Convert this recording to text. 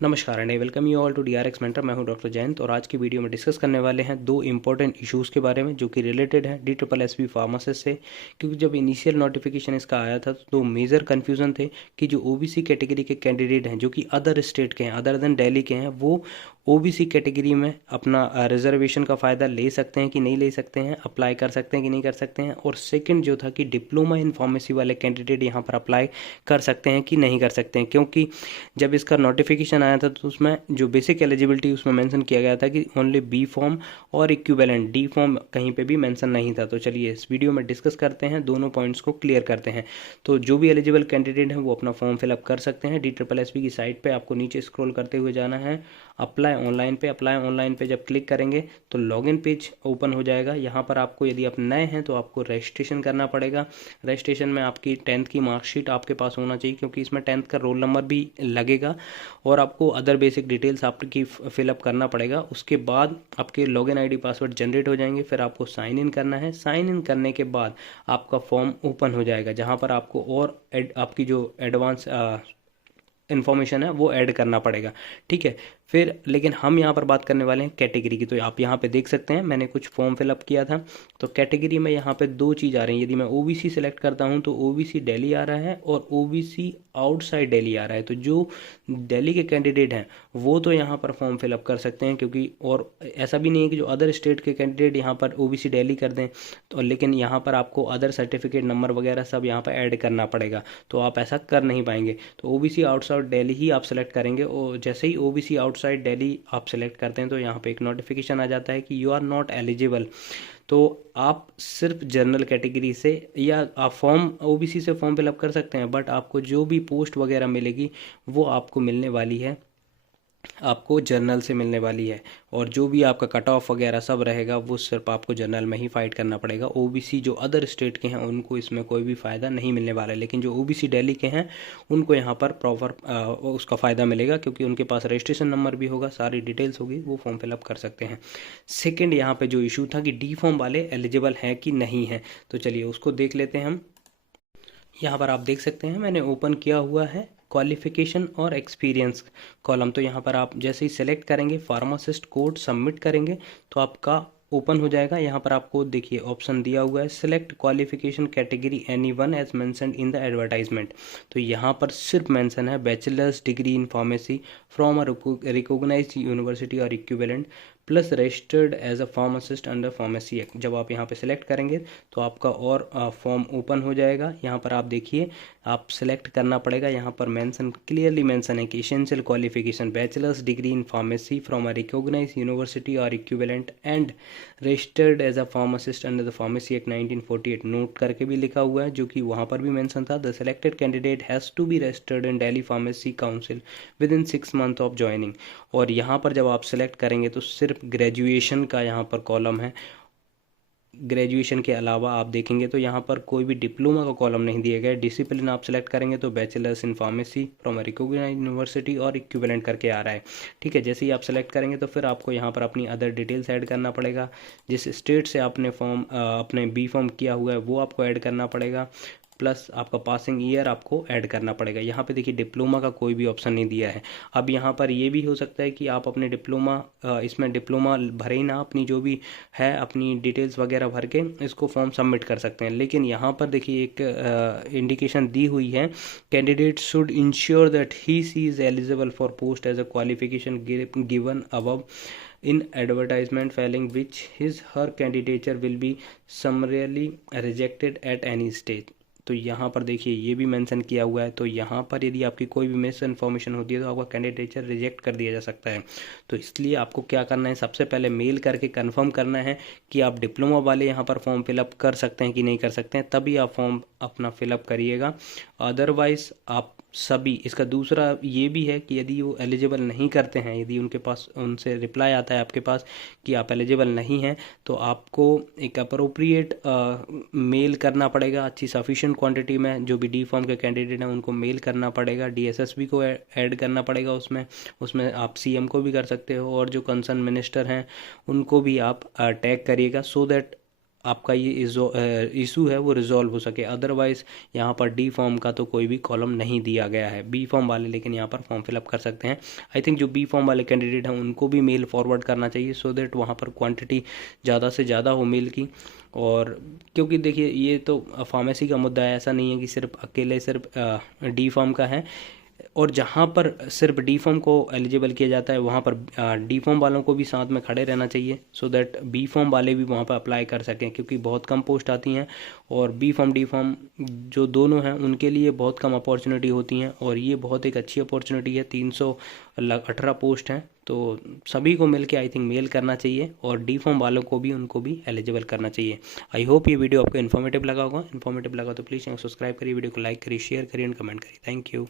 नमस्कार and I welcome you all to DRX mentor. मैं हूं डॉक्टर जयंत और आज की वीडियो में डिस्कस करने वाले हैं दो इंपॉर्टेंट इश्यूज़ के बारे में जो कि रिलेटेड है DSSB फार्मासिस्ट से। क्योंकि जब इनिशियल नोटिफिकेशन इसका आया था तो मेजर कन्फ्यूज़न थे कि जो OBC कैटेगरी के कैंडिडेट हैं जो कि अदर स्टेट के हैं, अदर देन दिल्ली के हैं, वो OBC कैटेगरी में अपना रिजर्वेशन का फ़ायदा ले सकते हैं कि नहीं ले सकते हैं, अप्लाई कर सकते हैं कि नहीं कर सकते हैं। और सेकंड जो था कि डिप्लोमा इन फार्मेसी वाले कैंडिडेट यहाँ पर अप्लाई कर सकते हैं कि नहीं कर सकते हैं। क्योंकि जब इसका नोटिफिकेशन आया था तो उसमें जो बेसिक एलिजिबिलिटी उसमें मेंशन किया गया था कि ओनली B फॉर्म और इक्विवेलेंट D फॉर्म कहीं पे भी मेंशन नहीं था। तो चलिए इस वीडियो में डिस्कस करते हैं, दोनों पॉइंट्स को क्लियर करते हैं। तो जो भी एलिजिबल कैंडिडेट हैं वो अपना फॉर्म फिलअप कर सकते हैं। DSSB की साइट पे आपको नीचे स्क्रॉल करते हुए जाना है अप्लाई ऑनलाइन पे जब क्लिक करेंगे तो लॉगिन पेज ओपन हो जाएगा। यहाँ पर आपको यदि आप नए हैं तो आपको रजिस्ट्रेशन करना पड़ेगा। रजिस्ट्रेशन में आपकी 10th की मार्कशीट आपके पास होना चाहिए क्योंकि इसमें 10th का रोल नंबर भी लगेगा और आपको अदर बेसिक डिटेल्स आपकी फिलअप करना पड़ेगा। उसके बाद आपके लॉगिन आईडी पासवर्ड जनरेट हो जाएंगे, फिर आपको साइन इन करना है। साइन इन करने के बाद आपका फॉर्म ओपन हो जाएगा जहाँ पर आपको और आपकी जो एडवांस इन्फॉर्मेशन है वो ऐड करना पड़ेगा। ठीक है, फिर लेकिन हम यहाँ पर बात करने वाले हैं कैटेगरी की। तो आप यहाँ पे देख सकते हैं मैंने कुछ फॉर्म फिलअप किया था। तो कैटेगरी में यहाँ पे दो चीज़ आ रही है। यदि मैं OBC सेलेक्ट करता हूँ तो OBC दिल्ली आ रहा है और OBC आउटसाइड दिल्ली आ रहा है। तो जो दिल्ली के कैंडिडेट हैं वो तो यहाँ पर फॉर्म फिलअप कर सकते हैं क्योंकि और ऐसा भी नहीं है कि जो अदर स्टेट के कैंडिडेट यहाँ पर OBC दिल्ली कर दें। तो लेकिन यहाँ पर आपको अदर सर्टिफिकेट नंबर वगैरह सब यहाँ पर ऐड करना पड़ेगा, तो आप ऐसा कर नहीं पाएंगे। तो OBC आउटसाइड दिल्ली ही आप सेलेक्ट करेंगे और जैसे ही OBC आउटसाइड दिल्ली आप सेलेक्ट करते हैं तो यहाँ पे एक नोटिफिकेशन आ जाता है कि यू आर नॉट एलिजिबल। तो आप सिर्फ जनरल कैटेगरी से या आप फॉर्म OBC से फॉर्म फिलअप कर सकते हैं, बट आपको जो भी पोस्ट वगैरह मिलेगी वो आपको मिलने वाली है, आपको जर्नल से मिलने वाली है। और जो भी आपका कट ऑफ वगैरह सब रहेगा वो सिर्फ आपको जर्नल में ही फाइट करना पड़ेगा। OBC जो अदर स्टेट के हैं उनको इसमें कोई भी फ़ायदा नहीं मिलने वाला है, लेकिन जो OBC दिल्ली के हैं उनको यहाँ पर प्रॉपर उसका फ़ायदा मिलेगा क्योंकि उनके पास रजिस्ट्रेशन नंबर भी होगा, सारी डिटेल्स होगी, वो फॉर्म फिलअप कर सकते हैं। सेकेंड यहाँ पर जो इशू था कि D फॉर्म वाले एलिजिबल हैं कि नहीं हैं, तो चलिए उसको देख लेते हैं हम। यहाँ पर आप देख सकते हैं मैंने ओपन किया हुआ है क्वालिफिकेशन और एक्सपीरियंस कॉलम। तो यहाँ पर आप जैसे ही सेलेक्ट करेंगे फार्मासिस्ट कोड सबमिट करेंगे तो आपका ओपन हो जाएगा। यहाँ पर आपको देखिए ऑप्शन दिया हुआ है select qualification category any one as mentioned in the advertisement. तो यहाँ पर सिर्फ मेंशन है bachelor's degree in pharmacy from a recognised university और equivalent plus registered as a pharmacist under Pharmacy Act. जब आप यहाँ पे सिलेक्ट करेंगे तो आपका और फॉर्म ओपन हो जाएगा। यहाँ पर आप देखिए आप सिलेक्ट करना पड़ेगा। यहाँ पर मेंशन क्लियरली मेंशन है कि essential qualification bachelor's degree in pharmacy from a recognise university और equivalent and registered as a pharmacist under the Pharmacy Act 1948 note करके भी लिखा हुआ है, जो कि वहाँ पर भी मेंशन था। The selected candidate has to be registered in Delhi pharmacy council within 6 months of joining. और यहाँ पर जब आप सेलेक्ट करेंगे तो सिर्फ ग्रेजुएशन का यहाँ पर कॉलम है। ग्रेजुएशन के अलावा आप देखेंगे तो यहाँ पर कोई भी डिप्लोमा का कॉलम नहीं दिया गया है। डिसिप्लिन आप सेलेक्ट करेंगे तो bachelors in pharmacy from recognised university और इक्विवेलेंट करके आ रहा है। ठीक है, जैसे ही आप सेलेक्ट करेंगे तो फिर आपको यहाँ पर अपनी अदर डिटेल्स ऐड करना पड़ेगा। जिस स्टेट से आपने अपने B फॉर्म किया हुआ है वो आपको ऐड करना पड़ेगा, प्लस आपका पासिंग ईयर आपको ऐड करना पड़ेगा। यहाँ पे देखिए डिप्लोमा का कोई भी ऑप्शन नहीं दिया है। अब यहाँ पर ये भी हो सकता है कि आप अपने डिप्लोमा इसमें डिप्लोमा भरे ही ना, अपनी जो भी है अपनी डिटेल्स वगैरह भर के इसको फॉर्म सबमिट कर सकते हैं। लेकिन यहाँ पर देखिए एक इंडिकेशन दी हुई है candidate should ensure that he she is eligible for post as a qualification given above in advertisement failing which his her candidature will be summarily rejected at any stage। तो यहाँ पर देखिए ये भी मेंशन किया हुआ है। तो यहाँ पर यदि आपकी कोई भी मिस इन्फॉर्मेशन होती है तो आपका कैंडिडेचर रिजेक्ट कर दिया जा सकता है। तो इसलिए आपको क्या करना है, सबसे पहले मेल करके कंफर्म करना है कि आप डिप्लोमा वाले यहाँ पर फॉर्म फिलअप कर सकते हैं कि नहीं कर सकते हैं, तभी आप फॉर्म अपना फिलअप करिएगा। अदरवाइज़ आप सभी इसका दूसरा ये भी है कि यदि वो एलिजिबल नहीं करते हैं, यदि उनके पास उनसे रिप्लाई आता है आपके पास कि आप एलिजिबल नहीं हैं, तो आपको एक अप्रोप्रिएट मेल करना पड़ेगा अच्छी सफिशिएंट क्वांटिटी में। जो भी D फॉर्म के कैंडिडेट हैं उनको मेल करना पड़ेगा, DSSB को ऐड करना पड़ेगा उसमें। उसमें आप CM को भी कर सकते हो और जो कंसर्न मिनिस्टर हैं उनको भी आप टैग करिएगा, सो दैट आपका ये इशू है वो रिजॉल्व हो सके। अदरवाइज़ यहाँ पर डी फॉर्म का तो कोई भी कॉलम नहीं दिया गया है। बी फॉर्म वाले लेकिन यहाँ पर फॉर्म फिलअप कर सकते हैं। आई थिंक जो बी फॉर्म वाले कैंडिडेट हैं उनको भी मेल फॉरवर्ड करना चाहिए, सो दैट वहाँ पर क्वांटिटी ज़्यादा से ज़्यादा हो मेल की। और क्योंकि देखिए ये तो फार्मेसी का मुद्दा है, ऐसा नहीं है कि सिर्फ अकेले सिर्फ डी फॉर्म का है। और जहाँ पर सिर्फ डी फॉर्म को एलिजिबल किया जाता है वहाँ पर डी फॉर्म वालों को भी साथ में खड़े रहना चाहिए, सो दैट बी फॉर्म वाले भी वहाँ पर अप्लाई कर सकें, क्योंकि बहुत कम पोस्ट आती हैं और बी फॉर्म डी फॉर्म जो दोनों हैं उनके लिए बहुत कम अपॉर्चुनिटी होती हैं। और ये बहुत एक अच्छी अपॉर्चुनिटी है, 318 पोस्ट हैं, तो सभी को मिल के आई थिंक मेल करना चाहिए और डी फॉर्म वालों को भी उनको भी एलिजिबल करना चाहिए। आई होप ये वीडियो आपको इन्फॉर्मेटिव लगा होगा। इन्फॉर्मेटिव लगा तो प्लीज़ चैनल सब्सक्राइब करिए, वीडियो को लाइक करिए, शेयर करिए एंड कमेंट करिए। Thank you.